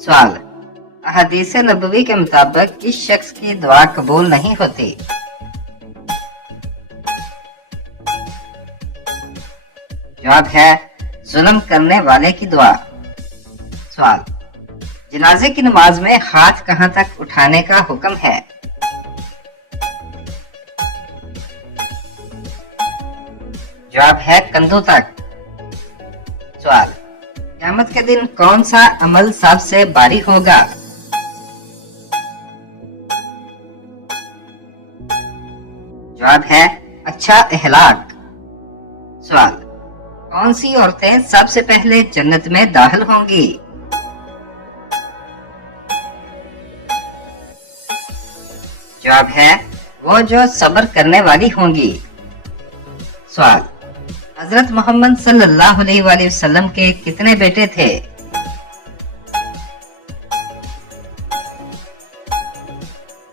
सवाल, हदीस नबवी के मुताबिक किस शख्स की दुआ कबूल नहीं होती? जवाब है जुल्म करने वाले की दुआ। सवाल, जनाजे की नमाज में हाथ कहां तक उठाने का हुक्म है? जवाब है कंधों तक। सवाल, क़यामत के दिन कौन सा अमल सबसे भारी होगा? जवाब है अच्छा इहलाक। सवाल, कौन सी औरतें सबसे पहले जन्नत में दाखिल होंगी? जवाब है वो जो सब्र करने वाली होंगी। सवाल, हजरत मोहम्मद सल्लल्लाहु अलैहि वसल्लम के कितने बेटे थे?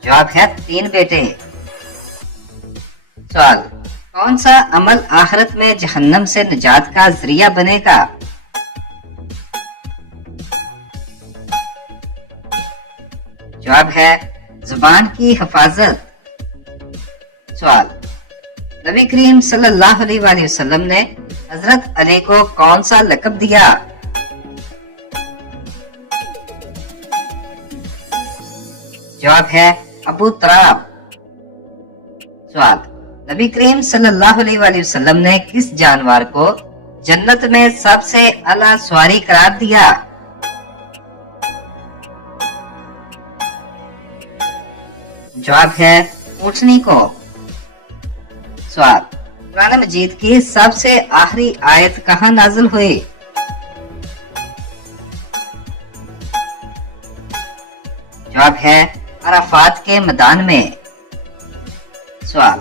जवाब है 3 बेटे। सवाल, कौन सा अमल आखिरत में जहन्नम से निजात का जरिया बनेगा? जवाब है जुबान की हिफाजत। सवाल, नबी करीम सल्लल्लाहु अलैहि वसल्लम ने हजरत अली को कौन सा लक़ब दिया? जवाब है अबू तराब। सवाल, नबी करीम सल्लल्लाहु अलैहि वसल्लम ने किस जानवर को जन्नत में सबसे आला सवारी करार दिया? जवाब है ऊँटनी को। सवाल, कुरान मजीद की सबसे आखिरी आयत कहाँ नाज़िल हुई? जवाब है अराफात के मैदान में। सवाल,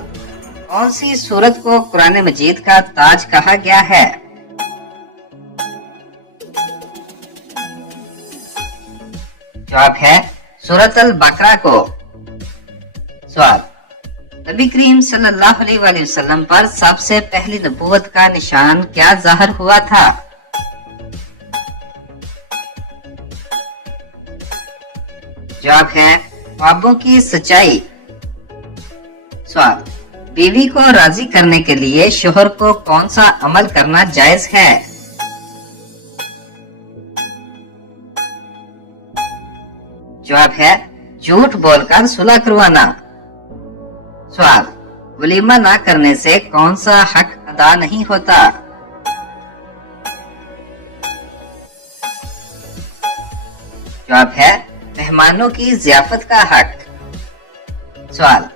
कौन सी सूरत को कुरान मजीद का ताज कहा गया है? जवाब है सूरत अल बकरा को। सवाल, नबी करीम सल्लल्लाहु अलैहि वसल्लम पर सबसे पहली नबूवत का निशान क्या ज़ाहिर हुआ था? जवाब है ख्वाबों की सच्चाई। सवाल, बीवी को राजी करने के लिए शोहर को कौन सा अमल करना जायज है? जवाब है झूठ बोलकर सुलह करवाना। सवाल, वलीमा ना करने से कौन सा हक अदा नहीं होता? जवाब है मेहमानों की ज़ियाफत का हक। सवाल,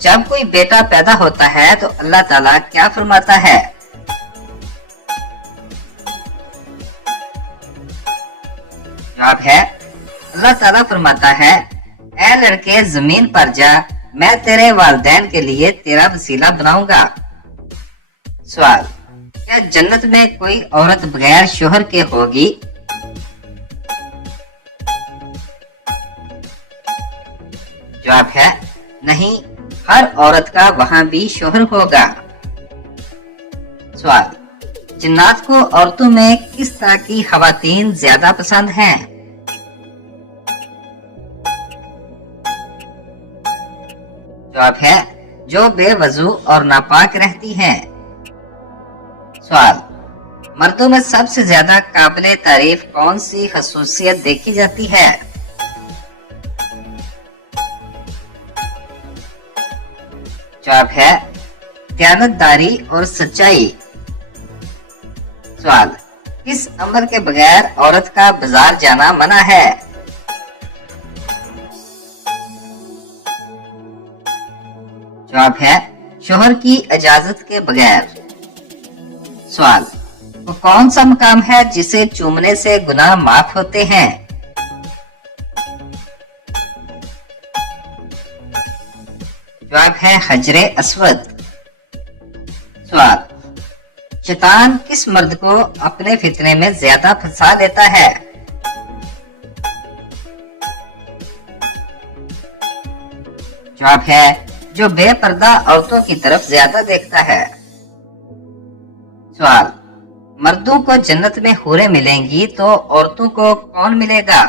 जब कोई बेटा पैदा होता है तो अल्लाह ताला क्या फरमाता है? जवाब है अल्लाह ताला फरमाता है ऐ लड़के जमीन पर जा, मैं तेरे वालिदैन के लिए तेरा वसीला बनाऊंगा। सवाल, क्या जन्नत में कोई औरत बगैर शोहर के होगी? जवाब है नहीं, हर औरत का वहां भी शोहर होगा। सवाल, जिन्नात को औरतों में किस तरह की खवातीन ज्यादा पसंद हैं? जवाब है जो बेवजू और नापाक रहती हैं। सवाल, मर्दों में सबसे ज्यादा काबिले तारीफ कौन सी खसूसियत देखी जाती है? जवाब है दयानतदारी और सच्चाई। सवाल, किस अमर के बगैर औरत का बाजार जाना मना है? जवाब है शोहर की इजाजत के बगैर। सवाल, वो कौन सा मकाम है जिसे चूमने से गुनाह माफ होते हैं? जवाब है हजरे अस्वद। सवाल, शैतान किस मर्द को अपने फितने में ज्यादा फंसा लेता है? जवाब है जो बेपर्दा औरतों की तरफ ज्यादा देखता है। सवाल, मर्दों को जन्नत में हूरें मिलेंगी तो औरतों को कौन मिलेगा?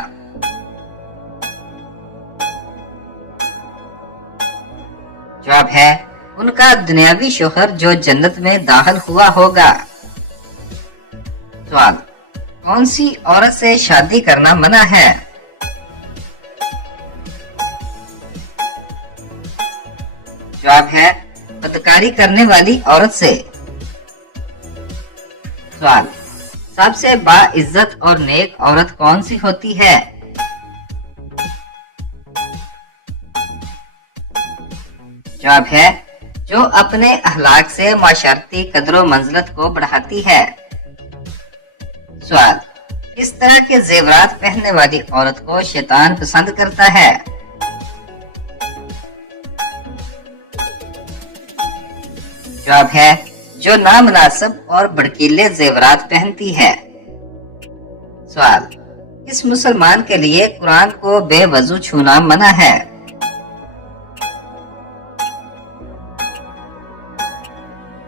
जवाब है उनका दुनियावी शोहर जो जन्नत में दाखिल हुआ होगा। सवाल, कौन सी औरत से शादी करना मना है? जवाब है बदकारी करने वाली औरत से। सवाल, सबसे बाइज्जत और नेक औरत कौन सी होती है? जवाब है जो अपने अखलाक से माशरती कदर मंजिलत को बढ़ाती है। सवाल, किस तरह के जेवरात पहनने वाली औरत को शैतान पसंद करता है? जवाब है जो नामुनासिब और भड़कीले जेवरात पहनती है। सवाल, किस मुसलमान के लिए कुरान को बेवजू छूना मना है?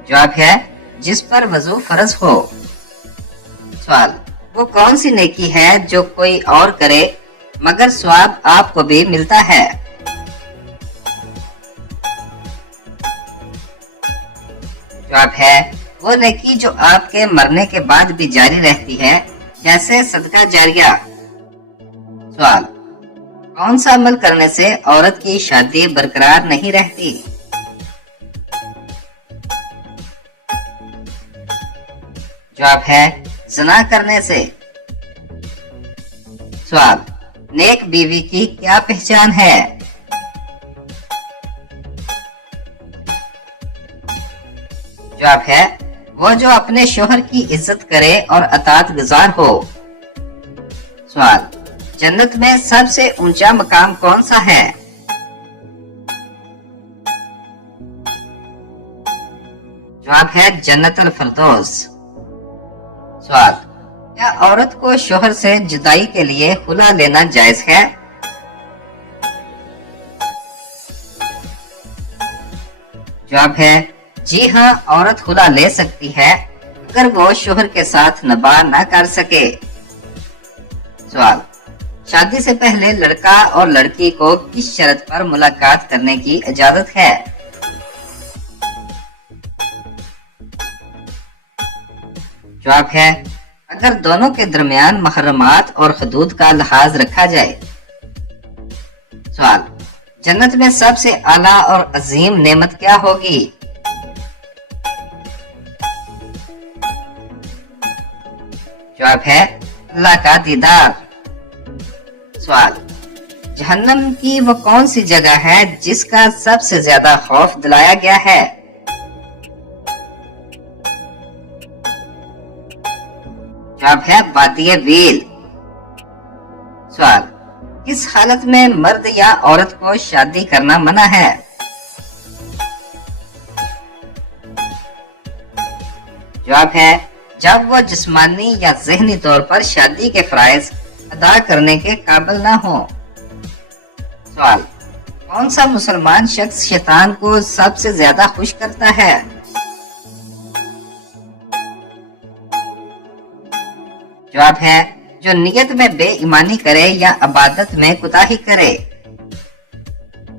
जवाब है जिस पर वजू फर्ज हो। सवाल, वो कौन सी नेकी है जो कोई और करे मगर स्वाब आपको भी मिलता है? जवाब है वो नेकी जो आपके मरने के बाद भी जारी रहती है, जैसे सदका जारिया। सवाल, कौन सा अमल करने से औरत की शादी बरकरार नहीं रहती? जवाब है ज़िना करने से। सवाल, नेक बीवी की क्या पहचान है? जवाब है वो जो अपने शोहर की इज्जत करे और अतात गुजार हो। सवाल, जन्नत में सबसे ऊंचा मकाम कौन सा है? जवाब है जन्नतुल फिरदौस। सवाल, क्या औरत को शोहर से जुदाई के लिए खुला लेना जायज है? जवाब है जी हाँ, औरत खुला ले सकती है अगर वो शोहर के साथ नबाह न कर सके। सवाल, शादी से पहले लड़का और लड़की को किस शर्त पर मुलाकात करने की इजाजत है? जवाब है अगर दोनों के दरमियान महरमात और हदूद का लिहाज रखा जाए। सवाल, जन्नत में सबसे आला और अजीम नेमत क्या होगी? जवाब है अल्लाह का दीदार। सवाल, जहन्नम की वो कौन सी जगह है जिसका सबसे ज्यादा खौफ दिलाया गया है? जवाब है वादिये वील। सवाल, किस हालत में मर्द या औरत को शादी करना मना है? जवाब है जब वो जिस्मानी या ज़हनी तौर पर शादी के फराइज अदा करने के काबिल ना हो। सवाल, कौन सा मुसलमान शख्स शैतान को सबसे ज्यादा खुश करता है? जवाब है जो नियत में बेईमानी करे या इबादत में कुताही करे।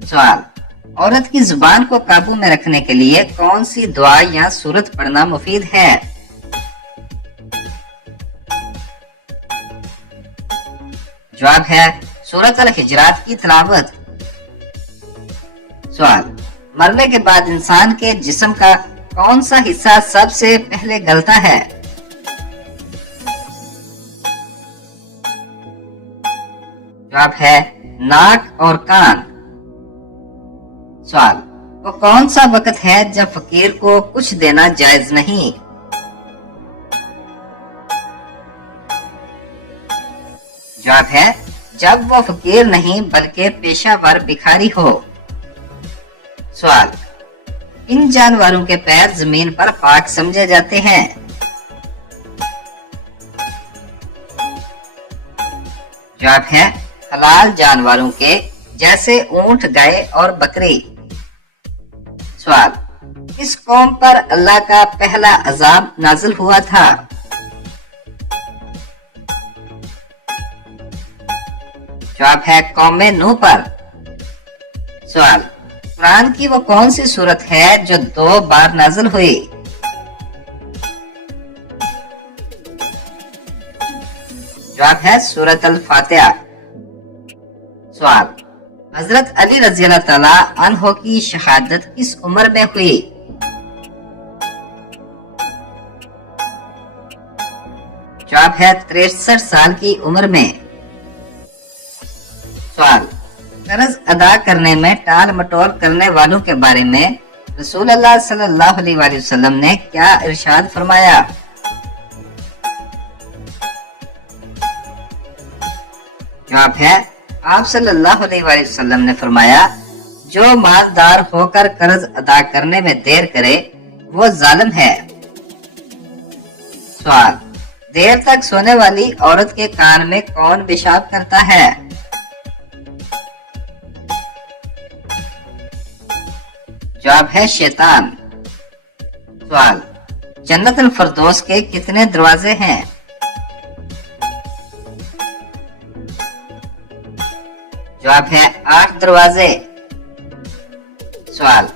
सवाल, औरत की जुबान को काबू में रखने के लिए कौन सी दुआ या सूरत पढ़ना मुफीद है? जवाब है सूरत अल हिजरात की तिलावत। सवाल, मरने के बाद इंसान के जिस्म का कौन सा हिस्सा सबसे पहले गलता है? जवाब है नाक और कान। सवाल, वो कौन सा वक्त है जब फकीर को कुछ देना जायज नहीं? जवाब है जब वो फकीर नहीं बल्कि पेशावर भिखारी हो। सवाल, इन जानवरों के पैर जमीन पर पाक समझे जाते हैं? जवाब है हलाल जानवरों के, जैसे ऊंट, गाय और बकरी। सवाल, इस कौम पर अल्लाह का पहला अजाब नाजिल हुआ था? जवाब है कौमे नूह पर। सवाल, قرآن کی وہ کون سی سورت ہے جو 2 بار نازل ہوئی؟ جواب ہے سورۃ الفاتحہ۔ سوال، حضرت علی رضی اللہ تعالی عنہ کی شہادت کس عمر میں ہوئی؟ جواب ہے 63 سال کی عمر میں۔ سوال، قرض ادا کرنے میں ٹال مٹول کرنے والوں کے بارے میں رسول اللہ صلی اللہ علیہ وآلہ وسلم نے کیا ارشاد فرمایا؟ جواب ہے آپ صلی اللہ علیہ وآلہ وسلم نے فرمایا، جو مالدار ہو کر قرض ادا کرنے میں دیر کرے وہ ظالم ہے۔ سوال، دیر تک سونے والی عورت کے کان میں کون پیشاب کرتا ہے؟ جواب ہے شیطان۔ سوال، جنت الفردوس کے کتنے دروازے ہیں؟ جواب ہے 8 دروازے۔ سوال،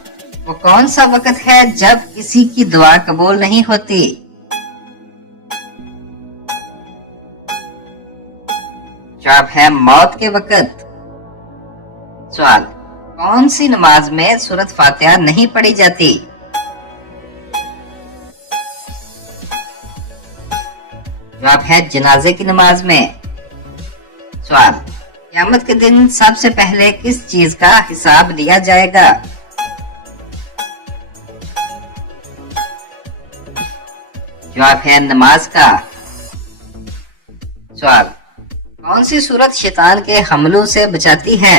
وہ کون سا وقت ہے جب کسی کی دعا قبول نہیں ہوتی؟ جواب ہے موت کے وقت۔ سوال، کون سی نماز میں سورۃ فاتحہ نہیں پڑھی جاتی؟ جواب ہے جنازے کی نماز میں۔ سوال، قیامت کے دن سب سے پہلے کس چیز کا حساب لیا جائے گا؟ جواب ہے نماز کا۔ سوال، کون سی سورت شیطان کے حملوں سے بچاتی ہے؟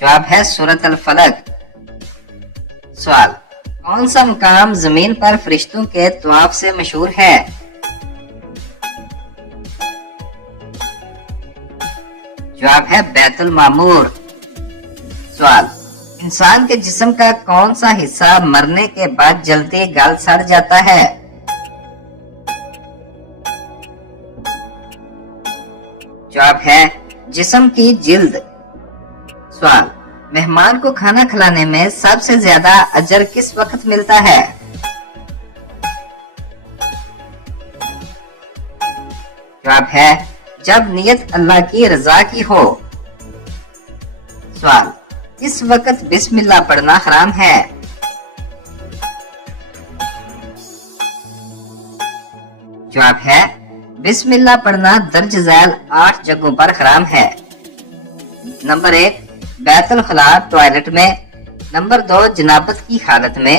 جواب ہے سورۃ الفلق۔ سوال، کون سا مقام زمین پر فرشتوں کے طواف سے مشہور ہے؟ جواب ہے بیت المعمور۔ سوال، انسان کے جسم کا کون سا حصہ مرنے کے بعد جلدی گل سڑ جاتا ہے؟ جواب ہے جسم کی جلد۔ سوال، مہمان کو کھانا کھلانے میں سب سے زیادہ اجر کس وقت ملتا ہے؟ جواب ہے جب نیت اللہ کی رضا کی ہو۔ سوال، اس وقت بسم اللہ پڑھنا حرام ہے؟ جواب ہے بسم اللہ پڑھنا درج ذیل 8 جگہوں پر حرام ہے۔ نمبر 1 بیت الخلاء ٹوائلٹ میں، نمبر 2 جنابت کی حالت میں،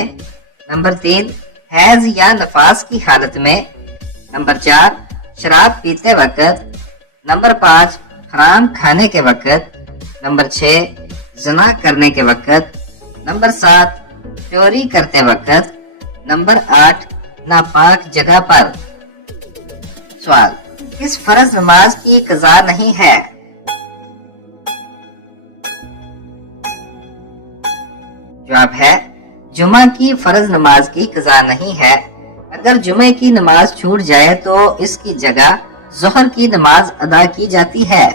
نمبر 3 حیض یا نفاس کی حالت میں، نمبر 4 شراب پیتے وقت، نمبر 5 حرام کھانے کے وقت، نمبر 6 زنا کرنے کے وقت، نمبر 7 چوری کرتے وقت، نمبر 8 ناپاک جگہ پر۔ سوال، کس فرض نماز کی قضا نہیں ہے؟ جواب ہے جمعہ کی فرض نماز کی قضا نہیں ہے۔ اگر جمعے کی نماز چھوٹ جائے تو اس کی جگہ ظہر کی نماز ادا کی جاتی ہے۔